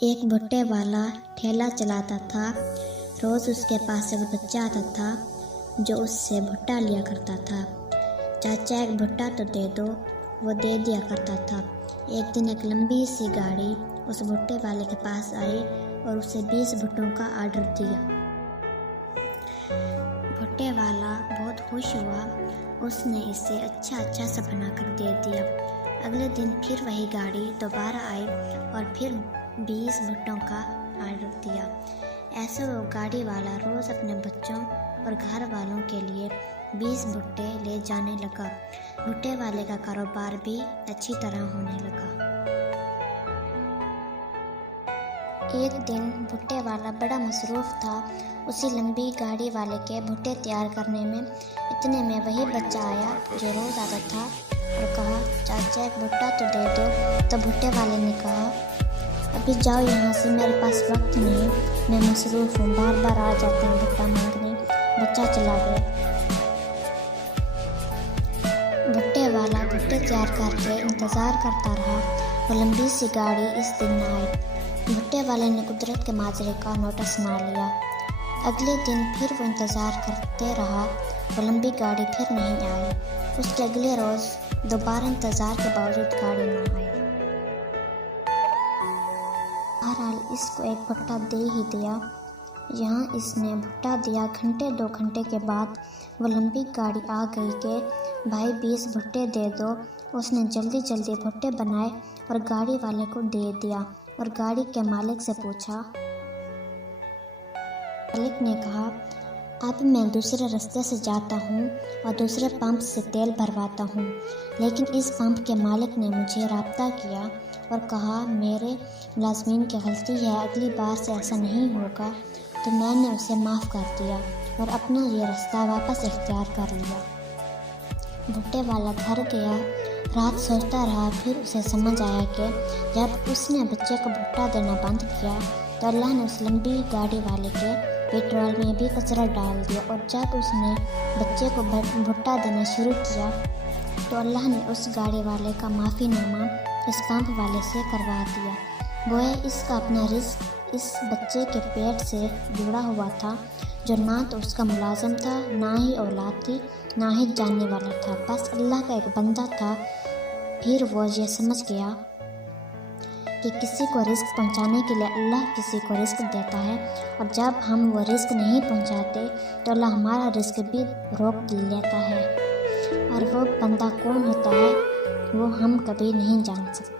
ایک بھٹے والا ٹھیلا چلاتا تھا۔ روز اس کے پاس ایک بچہ آتا تھا جو اس سے بھٹا لیا کرتا تھا۔ چاچا ایک بھٹا تو دے دو، وہ دے دیا کرتا تھا۔ ایک دن ایک لمبی سی گاڑی اس بھٹے والے کے پاس آئی اور اسے 20 بھٹوں کا آرڈر دیا۔ بھٹے والا بہت خوش ہوا، اس نے اسے اچھا سا بنا کر دے دیا۔ اگلے دن پھر وہی گاڑی دوبارہ آئی اور پھر 20 بھٹوں کا آرڈر دیا۔ ایسے وہ گاڑی والا روز اپنے بچوں اور گھر والوں کے لیے 20 بھٹے لے جانے لگا۔ بھٹے والے کا کاروبار بھی اچھی طرح ہونے لگا۔ ایک دن بھٹے والا بڑا مصروف تھا، اسی لمبی گاڑی والے کے بھٹے تیار کرنے میں۔ اتنے میں وہی بچہ آیا جو روز آتا تھا اور کہا، چاچا ایک بھٹا تو دے دو۔ تو بھٹے والے نے کہا، ابھی جاؤ یہاں سے، میرے پاس وقت نہیں، میں مصروف ہوں، بار بار آ جاتے ہیں بھٹا مانگنے۔ بچہ چلا گیا۔ بھٹے والا بھٹے تیار کر کے انتظار کرتا رہا، وہ لمبی سی گاڑی اس دن نہ آئی۔ بھٹے والے نے قدرت کے ماجرے کا نوٹس نہ لیا۔ اگلے دن پھر وہ انتظار کرتے رہا، وہ لمبی گاڑی پھر نہیں آئی۔ اس کے اگلے روز دوبارہ انتظار کے باوجود گاڑی نہ آئی۔ بہرحال اس کو ایک بھٹا دے ہی دیا۔ یہاں اس نے بھٹا دیا، گھنٹے 2 گھنٹے کے بعد وہ لمبی گاڑی آ گئی کہ بھائی 20 بھٹے دے دو۔ اس نے جلدی بھٹے بنائے اور گاڑی والے کو دے دیا اور گاڑی کے مالک سے پوچھا۔ مالک نے کہا، اب میں دوسرے راستے سے جاتا ہوں اور دوسرے پمپ سے تیل بھرواتا ہوں، لیکن اس پمپ کے مالک نے مجھے رابطہ کیا اور کہا میرے ملازمین کی غلطی ہے، اگلی بار سے ایسا نہیں ہوگا، تو میں نے اسے معاف کر دیا اور اپنا یہ راستہ واپس اختیار کر لیا۔ بھٹے والا گھر گیا، رات سوچتا رہا، پھر اسے سمجھ آیا کہ جب اس نے بچے کو بھٹا دینا بند کیا تو اللہ نے اس لمبی گاڑی والے کے پیٹرول میں بھی کچرا ڈال دیا، اور جب اس نے بچے کو بھٹا دینا شروع کیا تو اللہ نے اس گاڑی والے کا معافی نامہ اس پمپ والے سے کروا دیا۔ گویا اس کا اپنا رزق اس بچے کے پیٹ سے جڑا ہوا تھا، جو نہ تو اس کا ملازم تھا، نہ ہی اولاد تھی، نہ ہی جاننے والا تھا، بس اللہ کا ایک بندہ تھا۔ پھر وہ یہ سمجھ گیا کہ کسی کو رزق پہنچانے کے لیے اللہ کسی کو رزق دیتا ہے، اور جب ہم وہ رزق نہیں پہنچاتے تو اللہ ہمارا رزق بھی روک لیتا ہے، اور وہ بندہ کون ہوتا ہے وہ ہم کبھی نہیں جان سکتے۔